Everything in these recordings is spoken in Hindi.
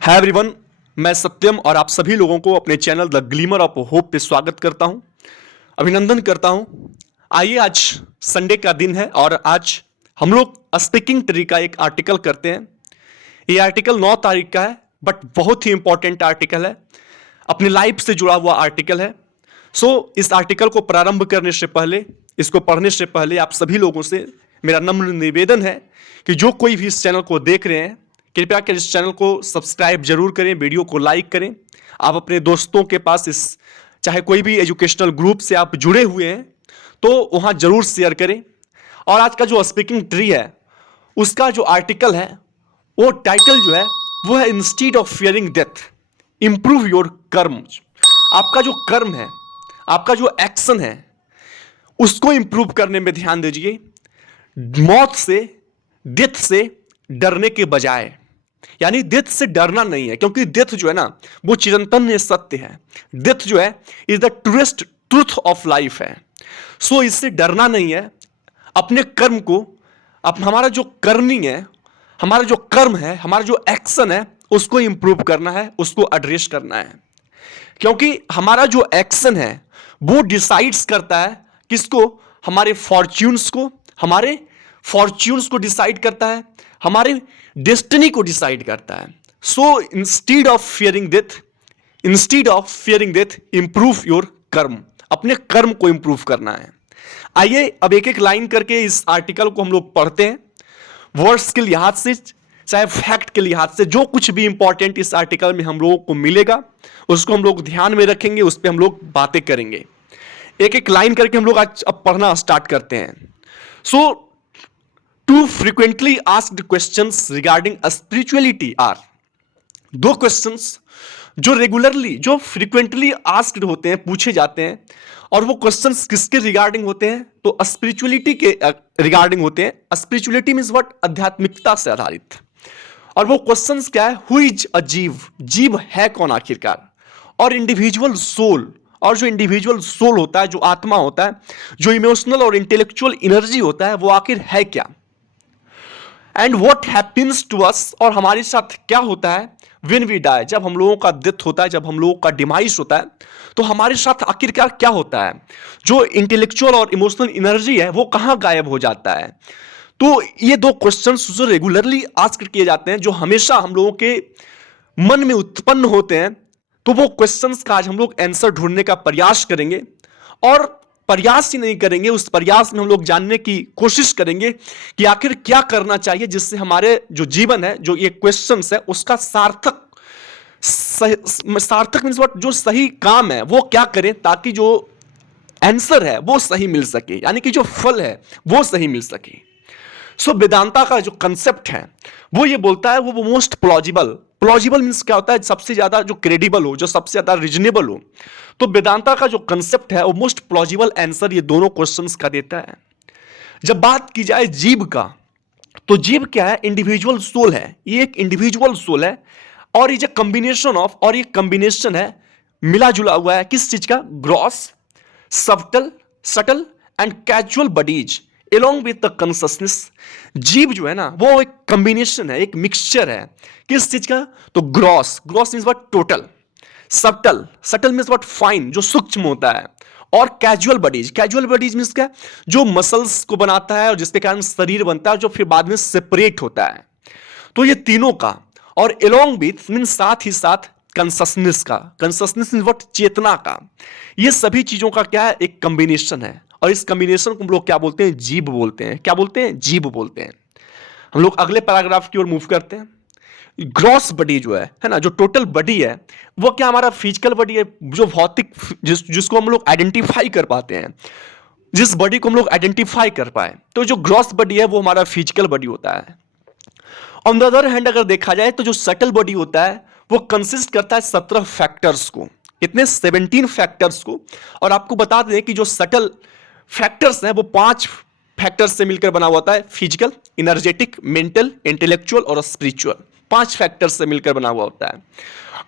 हाय एवरीवन, मैं सत्यम और आप सभी लोगों को अपने channel the glimmer of hope पे स्वागत करता हूं, अभिनंदन करता हूं। आइए, आज संडे का दिन है और आज हम लोग स्पीकिंग ट्री का एक आर्टिकल करते हैं। ये आर्टिकल 9 तारीख का है, बट बहुत ही इंपॉर्टेंट आर्टिकल है, अपनी लाइफ से जुड़ा हुआ आर्टिकल है। इस आर्टिकल को प्रारंभ करने से पहले, इसको पढ़ने से पहले आप सभी लोगों से मेरा नम्र निवेदन है कि जो कोई भी इस चैनल को देख रहे हैं, कृपया कर इस चैनल को सब्सक्राइब जरूर करें, वीडियो को लाइक करें। आप अपने दोस्तों के पास चाहे कोई भी एजुकेशनल ग्रुप से आप जुड़े हुए हैं तो वहाँ जरूर शेयर करें। और आज का जो स्पीकिंग ट्री है उसका जो आर्टिकल है, वो टाइटल जो है वो है instead of fearing death improve your कर्म। आपका जो कर्म है, आपका जो एक्शन है, उसको इंप्रूव करने में ध्यान दीजिए। मौत से, डेथ से डरने के बजाय, यानी डेथ से डरना नहीं है, क्योंकि डेथ जो है ना वो चिरंतन सत्य है। डेथ जो है is the truest truth of life है। इससे डरना नहीं है। अपने कर्म को, हमारा जो करनी है, हमारा जो कर्म है, हमारा जो एक्शन है, उसको इंप्रूव करना है, उसको एड्रेस करना है। क्योंकि हमारा जो एक्शन है वो डिसाइड्स करता है किसको? हमारे फॉर्च्यून्स को डिसाइड करता है, हमारे डेस्टिनी को डिसाइड करता है। Instead of fearing death improve your कर्म। अपने कर्म को इंप्रूव करना है। आइए अब एक एक लाइन करके इस आर्टिकल को हम लोग पढ़ते हैं। वर्ड्स के लिहाज से, चाहे फैक्ट के लिहाज से, जो कुछ भी इंपॉर्टेंट इस आर्टिकल में हम लोगों को मिलेगा उसको हम लोग ध्यान में रखेंगे, उस पर हम लोग बातें करेंगे। एक एक लाइन करके हम लोग आज अब पढ़ना स्टार्ट करते हैं। Two frequently asked questions regarding spirituality are. दो क्वेश्चंस जो फ्रीक्वेंटली आस्क्ड होते हैं, पूछे जाते हैं, और वो क्वेश्चंस किसके रिगार्डिंग होते हैं? तो स्पिरिचुअलिटी के रिगार्डिंग होते हैं। Spirituality means what? आध्यात्मिकता से आधारित। और वो क्वेश्चंस क्या है? हु इज अ जीव है कौन आखिरकार? और इंडिविजुअल सोल, और जो इंडिविजुअल सोल होता है, जो आत्मा होता है, जो इमोशनल और इंटेलेक्चुअल एनर्जी होता है, वो आखिर है क्या? And what happens to us, और हमारे साथ क्या होता है व्हेन वी डाई, जब हम लोगों का डेथ होता है, जब हम लोगों का डिमाइस होता है, तो हमारे साथ आखिरकार क्या होता है? जो इंटेलेक्चुअल और इमोशनल एनर्जी है वो कहां गायब हो जाता है? तो ये दो क्वेश्चंस जो रेगुलरली आस्क किए जाते हैं, जो हमेशा हम लोगों के मन में उत्पन्न होते हैं, तो वो क्वेश्चंस का आज हम लोग आंसर ढूंढने का प्रयास करेंगे। और प्रयास ही नहीं करेंगे, उस प्रयास में हम लोग जानने की कोशिश करेंगे कि आखिर क्या करना चाहिए जिससे हमारे जो जीवन है, जो ये क्वेश्चंस है, उसका सार्थक मींस व्हाट? जो सही काम है वो क्या करें ताकि जो आंसर है वो सही मिल सके, यानी कि जो फल है वो सही मिल सके। वेदांता का जो कंसेप्ट है वो ये बोलता है, वो मोस्ट प्लॉजिबल मींस क्या होता है? सबसे ज्यादा जो क्रेडिबल हो, जो सबसे ज्यादा रीजनेबल हो। तो वेदांता का जो कंसेप्ट है वो मोस्ट प्लॉजिबल आंसर ये दोनों क्वेश्चंस का देता है। जब बात की जाए जीव का, तो जीव क्या है? इंडिविजुअल सोल है। ये एक इंडिविजुअल सोल है, और ये कॉम्बिनेशन ऑफ, और ये कॉम्बिनेशन है, मिला जुला हुआ है किस चीज का? Gross, subtle and casual bodies along with the consciousness. जीव जो है ना वो एक कॉम्बिनेशन है, एक मिक्सचर है किस चीज का? तो gross means what? Total. Subtle means what? Fine, जो सूक्ष्म होता है। और कैजुअल बॉडीज मींस क्या? जो मसल्स को बनाता है और जिसके कारण शरीर बनता है, जो फिर बाद में सेपरेट होता है। तो ये तीनों का, और एलोंग विथ मींस साथ ही साथ कॉन्शसनेस मींस व्हाट? चेतना का। ये सभी चीजों का क्या है? एक कॉम्बिनेशन है। और इस कॉम्बिनेशन को हम लोग क्या बोलते हैं? जीव बोलते हैं। क्या बोलते हैं? जीव बोलते हैं। हम लोग अगले पैराग्राफ की ओर मूव करते हैं। ग्रॉस बॉडी जो है ना, जो टोटल बॉडी है, वो क्या? हमारा फिजिकल बॉडी है, जो भौतिक, जिसको हम लोग आइडेंटिफाई कर पाते हैं, जिस बॉडी को हम लोग आइडेंटिफाई कर पाए, तो जो ग्रॉस बॉडी है वो हमारा फिजिकल बॉडी होता है। ऑन द अदर हैंड अगर देखा जाए तो जो सटल बॉडी होता है वो कंसिस्ट करता है 17 फैक्टर्स को। कितने? 17 फैक्टर्स को। और आपको बता दें कि जो सटल फैक्टर्स हैं वो 5 फैक्टर्स से मिलकर बना हुआ होता है। फिजिकल, एनर्जेटिक, मेंटल, इंटेलेक्चुअल और स्पिरिचुअल, 5 फैक्टर्स से मिलकर बना हुआ होता है।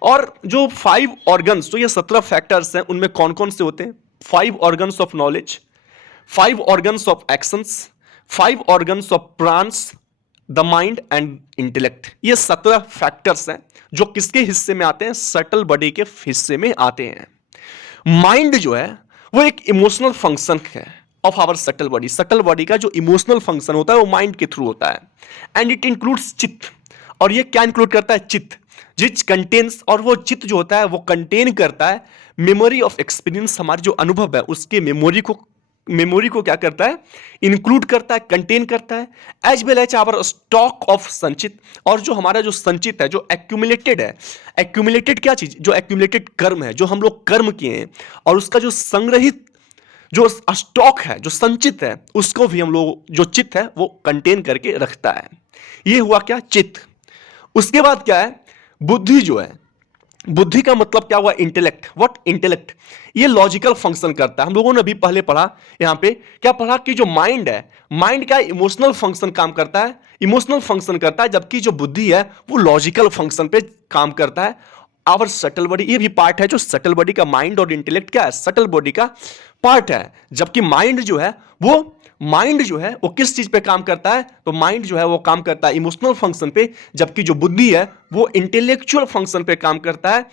और जो 5 ऑर्गन्स, जो ये 17 फैक्टर्स हैं, उनमें कौन कौन से होते हैं? 5 organs of knowledge, 5 organs of actions, 5 organs of prawns, the mind and intellect, ये 17 फैक्टर्स हैं जो किसके हिस्से में आते हैं, सटल बॉडी के हिस्से में आते हैं। माइंड जो है वो एक इमोशनल फंक्शन है of our subtle body. Subtle body का जो इमोशनल फंक्शन होता है वो माइंड के थ्रू होता है। एंड इट इंक्लूड्स चित्त, और ये क्या इंक्लूड करता है, चित्त, जिच कंटेन्स, और वो चित्त जो होता है वो कंटेन करता है मेमोरी ऑफ एक्सपीरियंस, हमारे जो अनुभव है उसके मेमोरी को क्या करता है, इंक्लूड करता है, कंटेन करता है, as well as our stock of sanchit, और जो हमारा जो संचित है, जो एक्यूमुलेटेड है, एक्यूमुलेटेड क्या चीज, जो एक्यूमुलेटेड कर्म है, जो हम लोग कर्म किए हैं, और उसका जो संग्रहित जो स्टॉक है, जो संचित है, उसको भी हम लोग जो चित्त है वो कंटेन करके रखता है। ये हुआ क्या, चित्त। उसके बाद क्या है, बुद्धि जो है, बुद्धि का मतलब क्या हुआ, इंटेलेक्ट। व्हाट, इंटेलेक्ट, ये लॉजिकल फंक्शन करता है। हम लोगों ने अभी पहले पढ़ा, यहां पे क्या पढ़ा कि जो माइंड है, माइंड का इमोशनल फंक्शन काम करता है, इमोशनल फंक्शन करता है, जबकि जो बुद्धि है वो लॉजिकल फंक्शन पे काम करता है। आवर सटल बॉडी, ये भी पार्ट है जो सटल बॉडी का, माइंड और इंटेलेक्ट क्या है, सटल बॉडी का पार्ट है। जबकि माइंड जो है वो किस चीज पे काम करता है, तो माइंड जो है वो काम करता है इमोशनल फंक्शन पे, जबकि जो बुद्धि है वो इंटेलेक्चुअल फंक्शन पे काम करता है,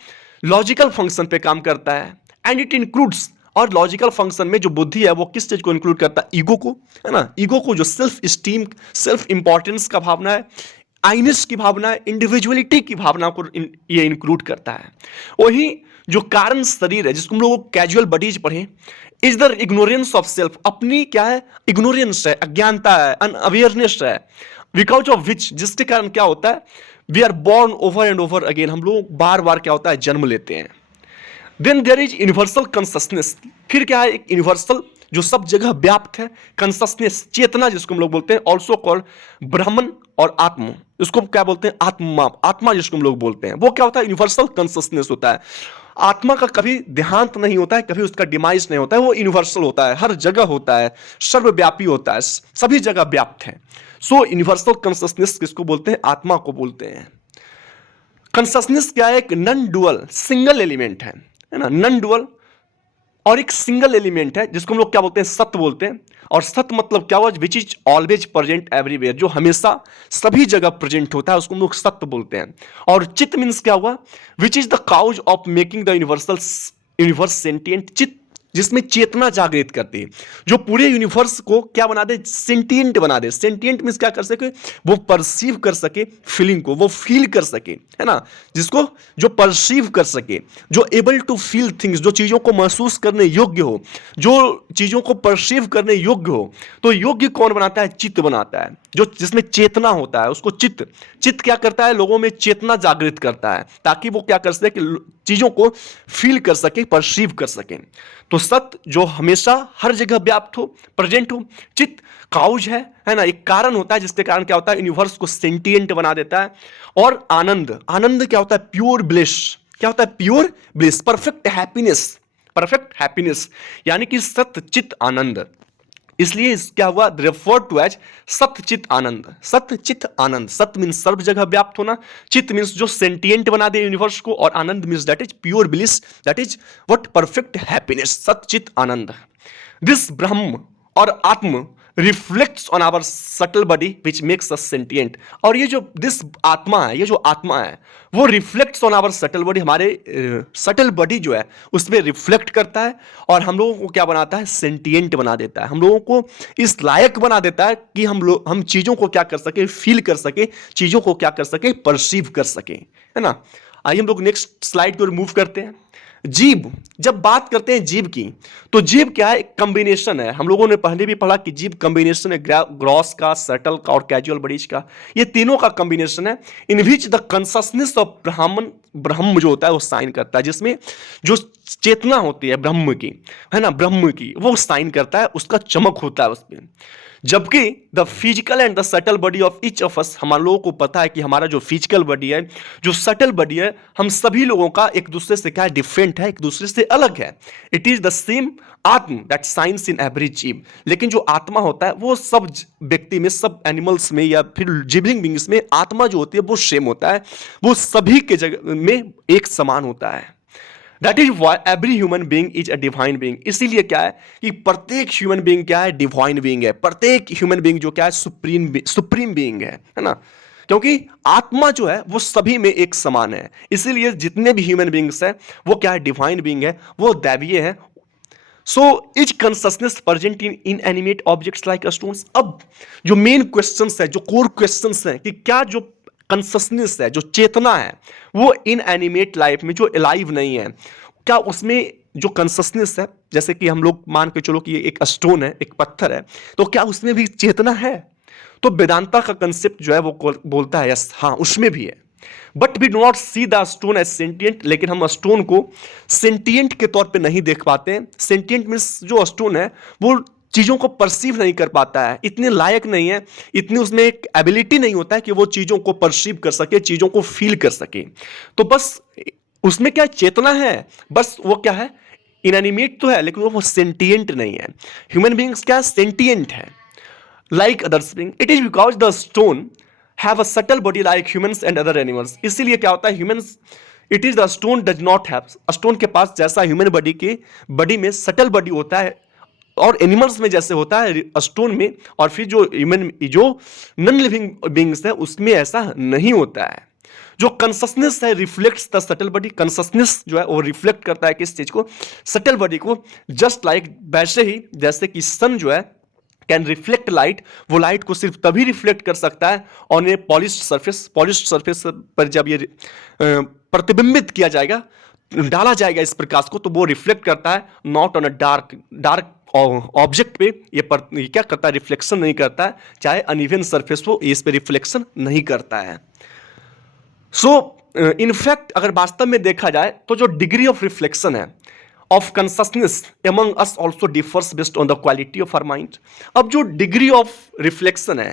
लॉजिकल फंक्शन पे काम करता है। एंड इट इंक्लूड्स, और लॉजिकल फंक्शन में जो बुद्धि है वो किस चीज को इंक्लूड करता है, ईगो को, है ना, ईगो को, जो सेल्फ स्टीम, सेल्फ इंपॉर्टेंस का भावना है, आइनेस की भावना है, इंडिविजुअलिटी की भावना को ये इंक्लूड करता है। वही जो कारण शरीर है, जिसको हम लोग कैजुअल बॉडीज पढ़े, is the ignorance of self, अपनी क्या है, इग्नोरेंस है, अज्ञानता है, अनअवेयरनेस है, बिकॉज ऑफ विच, जिसके कारण क्या होता है, we are born over and over again, हम लोग बार बार क्या होता है, जन्म लेते हैं। Then there is universal consciousness, फिर क्या है, एक यूनिवर्सल जो सब जगह व्याप्त है, कंसियसनेस, चेतना जिसको हम लोग बोलते हैं, ऑल्सो कॉल्ड ब्राह्मण और आत्म, इसको क्या बोलते हैं, आत्मा जिसको हम लोग बोलते हैं, वो क्या होता है, यूनिवर्सल कंसियसनेस होता है। आत्मा का कभी देहांत नहीं होता है, कभी उसका डिमाइज नहीं होता है, वो यूनिवर्सल होता है, हर जगह होता है, सर्वव्यापी होता है, सभी जगह व्याप्त है। सो यूनिवर्सल कंसियसनेस किसको बोलते हैं, आत्मा को बोलते हैं। कंसियसनेस क्या है, एक नॉन डुअल सिंगल एलिमेंट है ना, नॉन डुअल और एक सिंगल एलिमेंट है, जिसको हम लोग क्या बोलते हैं, सत्य बोलते हैं। और सत्य मतलब क्या हुआ, which is always present everywhere, जो हमेशा सभी जगह प्रेजेंट होता है, उसको हम लोग सत्य बोलते हैं। और चित्त मीन्स क्या हुआ, which is the cause of making the universe sentient, चित्त जिसमें चेतना जागृत करती है, जो पूरे यूनिवर्स को क्या बना दे, सेंटिएंट बना दे। सेंटिएंट मीन्स क्या कर सके, वो परसीव कर सके फीलिंग को, वो फील कर सके, है ना, जिसको जो परसीव कर सके, जो एबल टू फील थिंग्स, जो चीजों को महसूस करने योग्य हो, जो चीजों को परसीव करने योग्य हो। तो योग्य कौन बनाता है, चित्त बनाता है, जो जिसमें चेतना होता है उसको चित्त क्या करता है, लोगों में चेतना जागृत करता है, ताकि वो क्या कर सके, चीजों को फील कर सके, परसीव कर सके। तो सत्य जो हमेशा हर जगह व्याप्त हो, प्रेजेंट हो। चित्त काउज है ना, एक कारण होता है, जिसके कारण क्या होता है, यूनिवर्स को सेंटिएंट बना देता है। और आनंद क्या होता है, प्योर ब्लिस, क्या होता है, प्योर ब्लिस, परफेक्ट हैप्पीनेस, यानी कि सत्य चित्त आनंद। इसलिए क्या हुआ, रेफर टू एज सत्य चित्त आनंद, सत्य चित्त आनंद। सत्य मीन्स सर्व जगह व्याप्त होना, चित्त मीन्स जो सेंटिएंट बना दे यूनिवर्स को, और anand means that is pure bliss, that is what, perfect happiness, सत्य चित्त आनंद। दिस ब्रह्म और Atma reflects on our subtle body which makes us sentient, और ये जो दिस आत्मा है, ये जो आत्मा है वो reflects on our subtle body, हमारे सटल बॉडी जो है उस पर रिफ्लेक्ट करता है, और हम लोगों को क्या बनाता है, सेंटिएंट बना देता है, हम लोगों को इस लायक बना देता है कि हम चीजों को क्या कर सके, फील कर सके, चीजों को क्या कर सके, परसीव कर सके, है ना। आइए हम लोग नेक्स्ट स्लाइड की ओर मूव करते हैं। जीव, जब बात करते हैं जीव की, तो जीव क्या है, एक कॉम्बिनेशन है। हम लोगों ने पहले भी पढ़ा कि जीव कॉम्बिनेशन है ग्रॉस का, सटल का और कैजुअल बॉडीज का, ये तीनों का कॉम्बिनेशन है, इन विच द कंसियसनेस ऑफ ब्रह्म जो होता है वो साइन करता है, जिसमें जो चेतना होती है ब्रह्म की, है ना, ब्रह्म की, वो साइन करता है, उसका चमक होता है उसमें। जबकि the physical and the subtle body of each of us, हम लोगों को पता है कि हमारा जो फिजिकल बॉडी है, जो सटल बॉडी है, हम सभी लोगों का एक दूसरे से क्या डिफरेंट है, एक दूसरे से अलग है। इट इज द सेम आत्म दैट साइंस इन एवरी जीव, लेकिन जो आत्मा होता है वो सब व्यक्ति में, सब एनिमल्स में या फिर लिविंग बींग्स में आत्मा जो होती है वो सेम होता है, वो सभी के जगह में एक समान होता है। That is why every human being is a divine being. इसीलिए क्या है कि प्रत्येक ह्यूमन बीइंग क्या है, डिवाइन बीइंग है। प्रत्येक ह्यूमन बीइंग जो क्या है, सुप्रीम बीइंग है ना। क्योंकि आत्मा जो है वो सभी में एक समान है, इसीलिए जितने भी ह्यूमन बीइंग्स हैं वो क्या है, डिवाइन बीइंग है, वो दैवीय है। So is consciousness present in inanimate objects like stones. अब जो मेन क्वेश्चंस है, जो कोर क्वेश्चंस हैं कि क्या जो कंसियसनेस है, जो चेतना है, वो इनएनिमेट लाइफ में जो अलाइव नहीं है, क्या उसमें जो कंसियसनेस है, जैसे कि हम लोग मान के चलो कि ये एक स्टोन है, एक पत्थर है, तो क्या उसमें भी चेतना है? तो वेदांता का कंसेप्ट जो है वो बोलता है यस, हाँ उसमें भी है। But we do not see the stone as sentient. लेकिन हम स्टोन को सेंटिएंट के तौर पे नहीं देख पाते हैं। सेंटिएंट मीन्स जो स्टोन है वो चीजों को परसीव नहीं कर पाता है, इतने लायक नहीं है, इतनी उसमें एक एबिलिटी नहीं होता है कि वो चीजों को परसीव कर सके, चीजों को फील कर सके। तो बस उसमें क्या चेतना है, बस वो क्या है, इनएनिमेट तो है लेकिन वो सेंटिएंट नहीं है। ह्यूमन बीइंग्स क्या सेंटिएंट है like other spring. It is because the stone have a subtle body like humans and other animals. इसीलिए क्या होता है, humans, it is the stone does not have, stone के पास जैसा ह्यूमन बॉडी के बॉडी में सटल बॉडी होता है और एनिमल्स में जैसे होता है स्टोन में, और फिर जो ह्यूमन जो नॉन लिविंग बींग्स है उसमें ऐसा नहीं होता है। जो कंसियसनेस है reflects the subtle body. Consciousness जो है वो रिफ्लेक्ट करता है किस चीज को, सटल बॉडी को। जस्ट लाइक वैसे ही जैसे कि सन जो है कैन रिफ्लेक्ट लाइट, वो लाइट को सिर्फ तभी रिफ्लेक्ट कर सकता है on A polished surface. Polished surface पर जब ये प्रतिबिंबित किया जाएगा, डाला जाएगा इस प्रकाश को, तो वो रिफ्लेक्ट करता है, not on a dark object पे। ये क्या करता है, रिफ्लेक्शन नहीं करता है, चाहे अनइवन सरफेस हो, इस पे रिफ्लेक्शन नहीं करता है। सो इनफैक्ट अगर वास्तव में देखा जाए तो जो डिग्री ऑफ रिफ्लेक्शन है of consciousness among us also differs based on the quality of our mind. अब जो डिग्री ऑफ रिफ्लेक्शन है,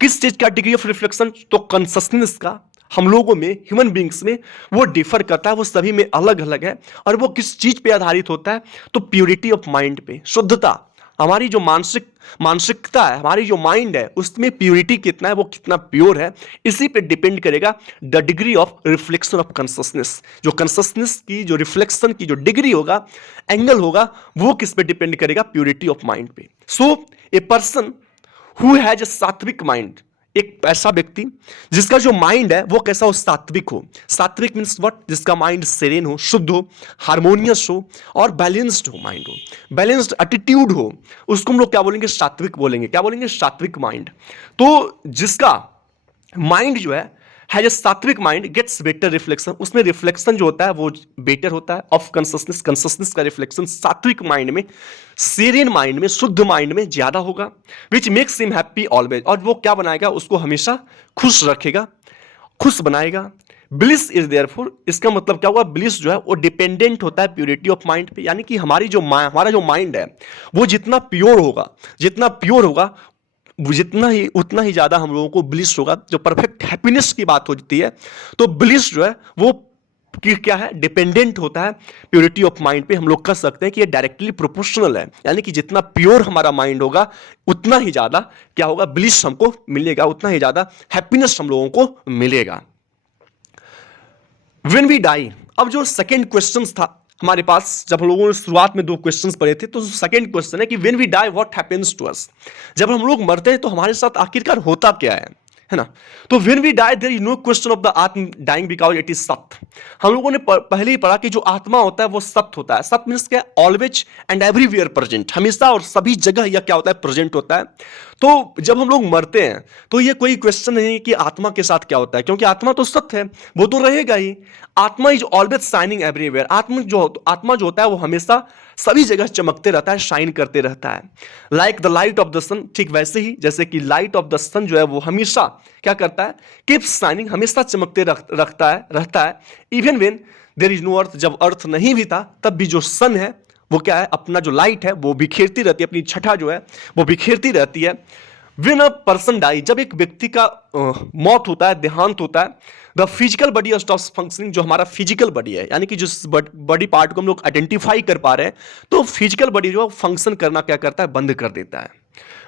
किस चीज का डिग्री ऑफ रिफ्लेक्शन, तो कंसियसनेस का हम लोगों में, ह्यूमन बींग्स में वो डिफर करता है, वो सभी में अलग अलग है। और वो किस चीज पे आधारित होता है, तो प्योरिटी ऑफ माइंड पे, शुद्धता। हमारी जो मानसिकता है, हमारी जो माइंड है, उसमें प्योरिटी कितना है, वो कितना प्योर है, इसी पे डिपेंड करेगा the degree of reflection of consciousness. जो कंसियसनेस की जो रिफ्लेक्शन की जो डिग्री होगा, एंगल होगा, वो किस पे डिपेंड करेगा, प्योरिटी ऑफ माइंड पे। So a person who has a sattvic mind, एक ऐसा व्यक्ति जिसका जो माइंड है वो कैसा हो, सात्विक हो। सात्विक मीन्स व्हाट, जिसका माइंड सेरेन हो, शुद्ध हो, हार्मोनियस हो और बैलेंस्ड हो, माइंड हो, बैलेंस्ड एटीट्यूड हो, उसको हम लोग क्या बोलेंगे, सात्विक बोलेंगे। क्या बोलेंगे, सात्विक माइंड। तो जिसका माइंड जो है हैज ए सात्विक माइंड गेट्स बेटर रिफ्लेक्शन, उसमें रिफ्लेक्शन जो होता है वो बेटर होता है ऑफ कंसियसनेस। कंसियसनेस का रिफ्लेक्शन सात्विक माइंड में, सीरियन माइंड में, शुद्ध माइंड में ज्यादा होगा, which makes him happy always. और वो क्या बनाएगा, उसको हमेशा खुश रखेगा, खुश बनाएगा। ब्लिस इज देयरफॉर, इसका मतलब क्या होगा, ब्लिस जो है वो डिपेंडेंट होता है प्योरिटी ऑफ माइंड पे। यानी कि हमारा जो माइंड है वो जितना प्योर होगा, जितना प्योर होगा, जितना ही उतना ही ज्यादा हम लोगों को ब्लिस होगा। जो परफेक्ट हैप्पीनेस की बात होती है, तो ब्लिस जो है वो क्या है, डिपेंडेंट होता है प्योरिटी ऑफ माइंड पे। हम लोग कह सकते हैं कि ये डायरेक्टली प्रोपोर्शनल है, यानी कि जितना प्योर हमारा माइंड होगा उतना ही ज्यादा क्या होगा, ब्लिस हमको मिलेगा, उतना ही ज्यादा हैप्पीनेस हम लोगों को मिलेगा। व्हेन वी डाई, अब जो सेकंड क्वेश्चन था हमारे पास, जब हम लोगों ने शुरुआत में 2 क्वेश्चंस पढ़े थे, तो सेकंड क्वेश्चन है कि when we die what happens to us. जब हम लोग मरते हैं तो हमारे साथ आखिरकार होता क्या है ना। तो when we die there is no question of the atma dying because it is satya. हम लोगों ने पहले ही पढ़ा कि जो आत्मा होता है वो सत्य होता है। सत्य मीन्स क्या, ऑलवेज एंड एवरीवेयर प्रेजेंट, हमेशा और सभी जगह यह क्या होता है, प्रेजेंट होता है। तो जब हम लोग मरते हैं तो ये कोई क्वेश्चन नहीं कि आत्मा के साथ क्या होता है, क्योंकि आत्मा तो सत्य है, वो तो रहेगा ही। आत्मा इज ऑलवेज शाइनिंग एवरीवेयर। आत्मा जो होता है वो हमेशा सभी जगह चमकते रहता है, शाइन करते रहता है। Like the light of the sun, ठीक वैसे ही जैसे कि लाइट ऑफ द सन जो है वो हमेशा क्या करता है, कीप्स शाइनिंग, रहता है। Even when there is no earth, जब अर्थ नहीं भी था तब भी जो सन है वो क्या है, अपना जो लाइट है वो बिखेरती रहती है, अपनी छठा जो है वो बिखेरती रहती है। व्हेन अ पर्सन डाई, जब एक व्यक्ति का मौत होता है, देहांत होता है, the physical body stops functioning, जो हमारा फिजिकल बॉडी है, यानी कि जिस बॉडी पार्ट को हम लोग आइडेंटिफाई कर पा रहे हैं, तो फिजिकल बॉडी जो फंक्शन करना क्या करता है, बंद कर देता है।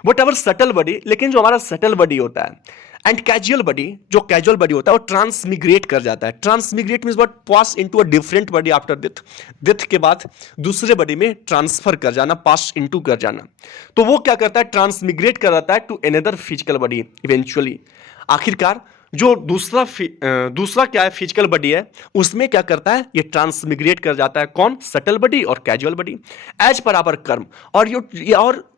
वट एवर सटल बॉडी, लेकिन जो हमारा सटल बॉडी होता है, एंड कैजुअल बॉडी, जो कैजुअल बॉडी होता है वो ट्रांसमिग्रेट कर जाता है। Transmigrate means what, pass into a different body after death, death के बाद दूसरे बॉडी में ट्रांसफर कर जाना, पास इनटू कर जाना। तो वो क्या करता है, ट्रांसमिग्रेट कर जाता है to another physical body eventually. आखिरकार जो दूसरा क्या है, फिजिकल बॉडी है, उसमें क्या करता है, ये ट्रांसमिग्रेट कर जाता है। कौन, सटल बॉडी और causal body, as per our karma. और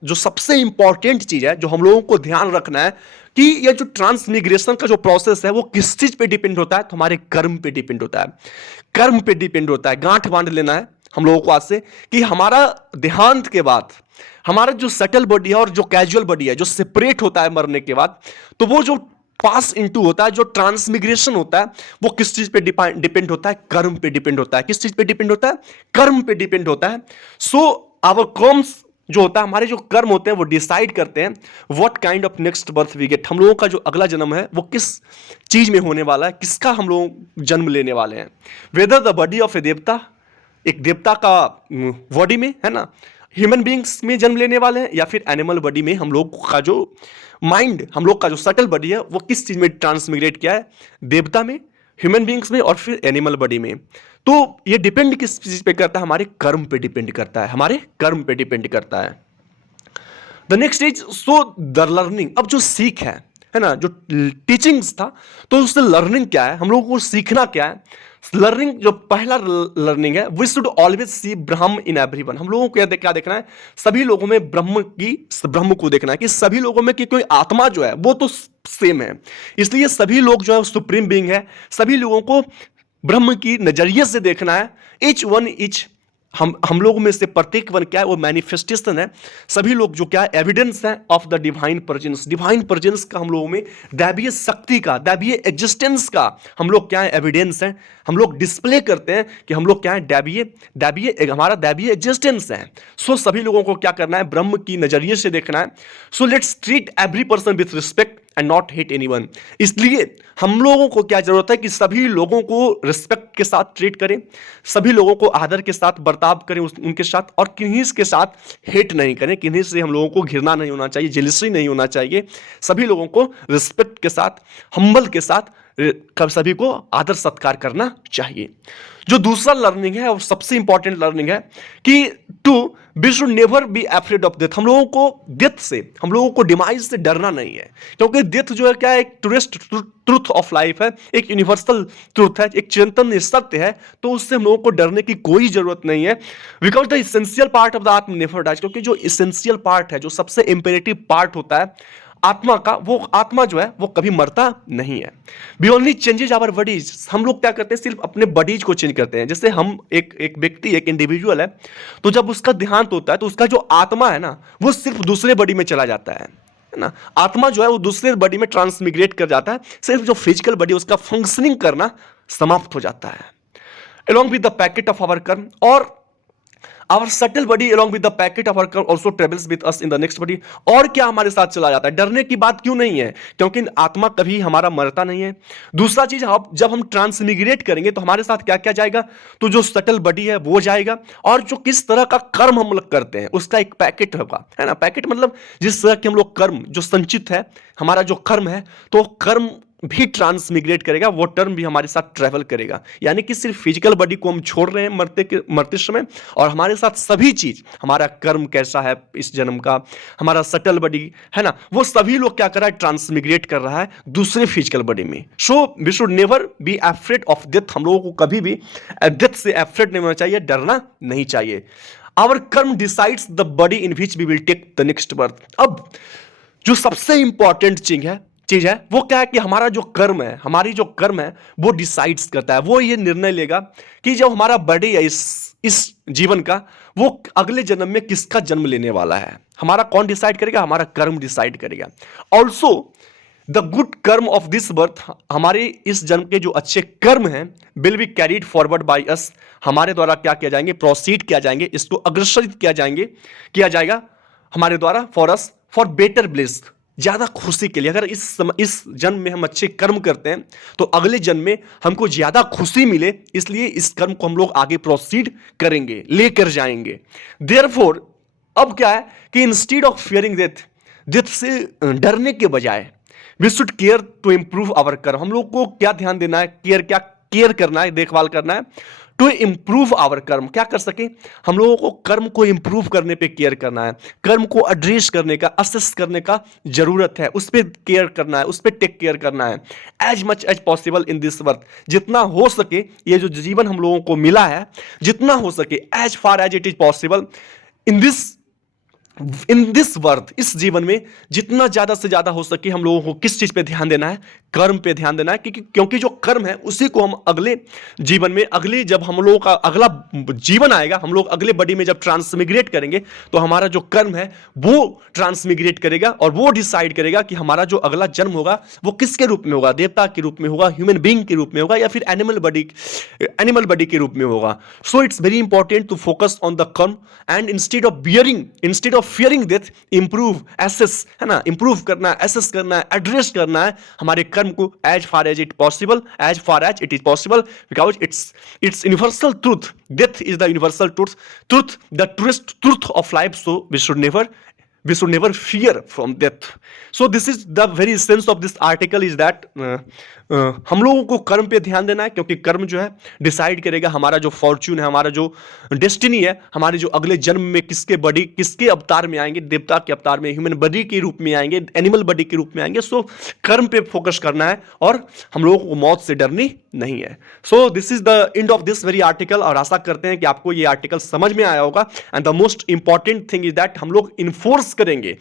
जो सबसे इंपॉर्टेंट चीज है जो हम लोगों को ध्यान रखना है कि ये जो ट्रांसमिग्रेशन का जो प्रोसेस है वो किस चीज पे डिपेंड होता है, तो हमारे कर्म पे डिपेंड होता है, कर्म पे डिपेंड होता है। गांठ बांध लेना है हम लोगों को आज से कि हमारा देहांत के बाद हमारा जो सटल बॉडी है और जो कैजुअल बॉडी है जो सेपरेट होता है मरने के बाद, तो वो जो पास इनटू होता है, जो ट्रांसमिग्रेशन होता है, वो किस चीज पे डिपेंड होता है, कर्म पे डिपेंड होता है। किस चीज पे डिपेंड होता है, कर्म पे डिपेंड होता है। सो आवर कर्म्स जो होता है, हमारे जो कर्म होते हैं वो डिसाइड करते हैं what kind of next birth we get, हम लोगों का जो अगला जन्म है वो किस चीज में होने वाला है, किसका हम लोग जन्म लेने वाले हैं। वेदर द बॉडी ऑफ ए देवता, एक देवता का बॉडी में है ना, ह्यूमन बींग्स में जन्म लेने वाले हैं, या फिर एनिमल बॉडी में हम लोग का जो माइंड, हम लोग का जो सटल बॉडी है वो किस चीज में ट्रांसमिग्रेट किया है, देवता में, ह्यूमन बींग्स में और फिर एनिमल बॉडी में। तो ये डिपेंड किस चीज पे करता है, हमारे कर्म पे डिपेंड करता है, हमारे कर्म पे डिपेंड करता है। The next is so the learning, अब जो सीख है ना, जो टीचिंग्स था, तो उससे लर्निंग क्या है, हम लोगों को सीखना क्या है। लर्निंग, जो पहला लर्निंग है, we should always see Brahma in everyone, हम लोगों को क्या देखना है, सभी लोगों में ब्रह्म को देखना है कि सभी लोगों में कि कोई आत्मा जो है वो तो सेम है, इसलिए सभी लोग जो है सुप्रीम बीइंग है, सभी लोगों को ब्रह्म की नजरिए से देखना है। इच वन इच, हम लोगों में से प्रत्येक वन क्या है, वो मैनिफेस्टेशन है, सभी लोग जो क्या है, एविडेंस है of the divine presence, divine presence का हम लोगों में, दैवीय शक्ति का, दैवीय एग्जिस्टेंस का हम लोग क्या है, एविडेंस है। हम लोग डिस्प्ले करते हैं कि हम लोग क्या है, दैवीय हमारा दैवीय एग्जिस्टेंस है। सो सभी लोगों को क्या करना है, ब्रह्म की नजरिए से देखना है। So let's treat every person with respect and not hate anyone, इसलिए हम लोगों को क्या जरूरत है कि सभी लोगों को रिस्पेक्ट के साथ ट्रीट करें, सभी लोगों को आदर के साथ बर्ताव करें उनके साथ, और किन्हीं के साथ हेट नहीं करें, किन्हीं से हम लोगों को घृणा नहीं होना चाहिए, जेलसी नहीं होना चाहिए। सभी लोगों को रिस्पेक्ट के साथ, हम्बल के साथ सभी को आदर सत्कार करना चाहिए। जो दूसरा लर्निंग है और सबसे इंपॉर्टेंट लर्निंग है कि we should never be afraid of death, हम लोगों को डेथ से, हम लोगों को डिमाइज से डरना नहीं है, क्योंकि डेथ जो है क्या है, एक ट्रूएस्ट ट्रूथ ऑफ लाइफ है, एक यूनिवर्सल ट्रूथ है, एक चिरंतन सत्य है, तो उससे हम लोगों को डरने की कोई जरूरत नहीं है। Because the essential part of the आत्मा नेवर डाइज, क्योंकि जो इसेंशियल पार्ट है, जो सबसे इंपेरेटिव पार्ट होता है आत्मा का, वो आत्मा जो है वो कभी मरता नहीं है। We only changes our bodies, हम लोग क्या करते हैं, सिर्फ अपने बॉडीज को चेंज करते हैं। जैसे हम एक व्यक्ति, एक इंडिविजुअल है, तो जब उसका देहांत होता है तो उसका जो आत्मा है ना, वो सिर्फ दूसरे बॉडी में चला जाता है ना, आत्मा जो है वो दूसरे बॉडी में ट्रांसमिग्रेट कर जाता है, सिर्फ जो फिजिकल बॉडी उसका फंक्शनिंग करना समाप्त हो जाता है। along with the packet of our कर्म, और our subtle body along with the packet of our कर्म also travels with us in the next body, और क्या हमारे साथ चला जाता है। डरने की बात क्यों नहीं है, क्योंकि आत्मा कभी हमारा मरता नहीं है। दूसरा चीज, जब हम ट्रांसमिग्रेट करेंगे तो हमारे साथ क्या क्या जाएगा, तो जो सटल बॉडी है वो जाएगा, और जो किस तरह का कर्म हम लोग करते हैं उसका एक पैकेट होगा, है ना। पैकेट मतलब जिस तरह के हम लोग कर्म जो संचित है, हमारा जो कर्म है, तो कर्म भी ट्रांसमिग्रेट करेगा, वो टर्म भी हमारे साथ ट्रैवल करेगा। यानी कि सिर्फ फिजिकल बॉडी को हम छोड़ रहे हैं मरते समय, और हमारे साथ सभी चीज, हमारा कर्म कैसा है इस जन्म का, हमारा सटल बॉडी है ना, वो सभी लोग क्या कर रहा है, ट्रांसमिग्रेट कर रहा है दूसरे फिजिकल बॉडी में। So we should never be afraid of death, हम लोगों को कभी भी डेथ से अफ्रेड नहीं होना चाहिए, डरना नहीं चाहिए। Our karma decides the body in which we will take the next birth. अब जो सबसे इंपॉर्टेंट चीज है वो क्या है कि हमारा जो कर्म है, हमारी जो कर्म है वो डिसाइड्स करता है, वो ये निर्णय लेगा कि जब हमारा बॉडी है इस जीवन का, वो अगले जन्म में किसका जन्म लेने वाला है। हमारा कौन डिसाइड करेगा, हमारा कर्म डिसाइड करेगा। ऑल्सो द गुड कर्म ऑफ दिस बर्थ, हमारे इस जन्म के जो अच्छे कर्म हैं, will be carried forward by us, हमारे द्वारा क्या किया जाएंगे, प्रोसीड किया जाएंगे, इसको अग्रसरित किया जाएगा हमारे द्वारा, for us for better bliss, ज्यादा खुशी के लिए। अगर इस जन्म में हम अच्छे कर्म करते हैं तो अगले जन्म में हमको ज्यादा खुशी मिले, इसलिए इस कर्म को हम लोग आगे प्रोसीड करेंगे, लेकर जाएंगे। देयरफॉर अब क्या है कि instead of fearing death, death से डरने के बजाय we should care to improve our karma. हम लोग को क्या ध्यान देना है, केयर करना है, देखभाल करना है टू इंप्रूव आवर कर्म। क्या कर सके, हम लोगों को कर्म को इंप्रूव करने पे केयर करना है, कर्म को एड्रेस करने का, असेस करने का जरूरत है, उस पर केयर करना है, उस पर टेक केयर करना है as much as possible in this birth. जितना हो सके ये जो जीवन हम लोगों को मिला है, जितना हो सके as far as it is possible in this birth, इस जीवन में जितना ज्यादा से ज्यादा हो सके हम लोगों को किस चीज पे ध्यान देना है, कर्म पे ध्यान देना है। क्योंकि जो कर्म है उसी को हम अगले जीवन में, अगले जब हम लोगों का अगला जीवन आएगा, हम लोग अगले बॉडी में जब ट्रांसमिग्रेट करेंगे तो हमारा जो कर्म है वो ट्रांसमिग्रेट करेगा और वो डिसाइड करेगा कि हमारा जो अगला जन्म होगा वो किसके रूप में होगा, देवता के रूप में होगा, ह्यूमन बीइंग के रूप में होगा, या फिर एनिमल बॉडी के रूप में होगा। So it's very important to focus on the karma and instead of fearing death improve assess, है ना, इंप्रूव करना है, एसेस करना है, एड्रेस करना है हमारे कर्म को as far as it is possible, because it's universal truth. Death is the universal truth, the truth of life. So we should never fear from death. So this is the very essence of this article is that हम लोगों को कर्म पे ध्यान देना है, क्योंकि कर्म जो है डिसाइड करेगा हमारा जो फॉर्च्यून है, हमारा जो डेस्टिनी है, हमारे जो अगले जन्म में किसके अवतार में आएंगे, देवता के अवतार में, ह्यूमन बॉडी के रूप में आएंगे, एनिमल बॉडी के रूप में आएंगे। सो कर्म पे फोकस करना है और हम लोगों को मौत से डरनी नहीं है। So this is the end of this very article, और आशा करते हैं कि आपको ये आर्टिकल समझ में आया होगा। And the most important thing is that हम लोग इन्फोर्स करेंगे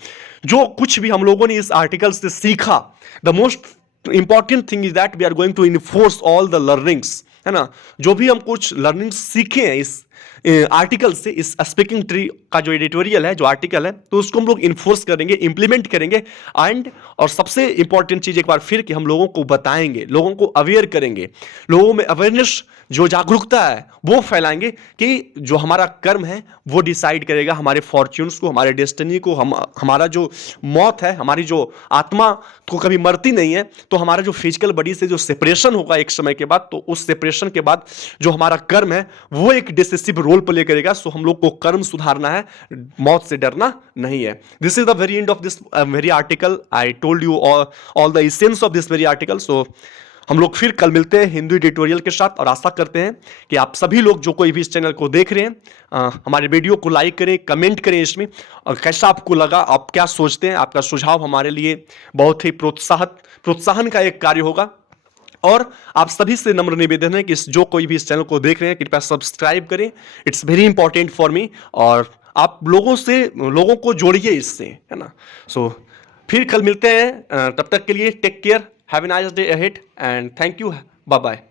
जो कुछ भी हम लोगों ने इस आर्टिकल से सीखा। The most important thing is that we are going to enforce all the learnings, है ना, जो भी हम कुछ लर्निंग्स सीखे हैं इस आर्टिकल से, इस स्पीकिंग ट्री का जो एडिटोरियल है, जो आर्टिकल है, तो उसको हम लोग इन्फोर्स करेंगे, इंप्लीमेंट करेंगे। और सबसे इंपॉर्टेंट चीज एक बार फिर कि हम लोगों को बताएंगे, लोगों को अवेयर करेंगे, लोगों में अवेयरनेस, जो जागरूकता है वो फैलाएंगे कि जो हमारा कर्म है वो डिसाइड करेगा हमारे फॉर्च्यून्स को, हमारे डेस्टिनी को। हमारा जो मौत है, हमारी जो आत्मा तो कभी मरती नहीं है, तो हमारा जो फिजिकल बॉडी से जो सेपरेशन होगा एक समय के बाद, तो उस सेपरेशन के बाद जो हमारा कर्म है वो एक डिसिसिव रोल प्ले करेगा। सो हम लोग को कर्म सुधारना है, मौत से डरना नहीं है। This is the very end of this very article. I told you all the essence of this very article. So हम लोग फिर कल मिलते हैं हिंदू एडिटोरियल के साथ, और आशा करते हैं कि आप सभी लोग जो कोई भी इस चैनल को देख रहे हैं हमारे वीडियो को लाइक करें, कमेंट करें इसमें, और कैसा आपको लगा, आप क्या सोचते हैं, आपका सुझाव हमारे लिए बहुत ही प्रोत्साहन का एक कार्य होगा। और आप सभी से नम्र निवेदन है कि जो कोई भी इस चैनल को देख रहे हैं कृपया सब्सक्राइब करें, it's very important for me. और आप लोगों को जोड़िए इससे, है ना। सो फिर कल मिलते हैं, तब तक के लिए take care, have a nice day ahead and thank you, bye bye.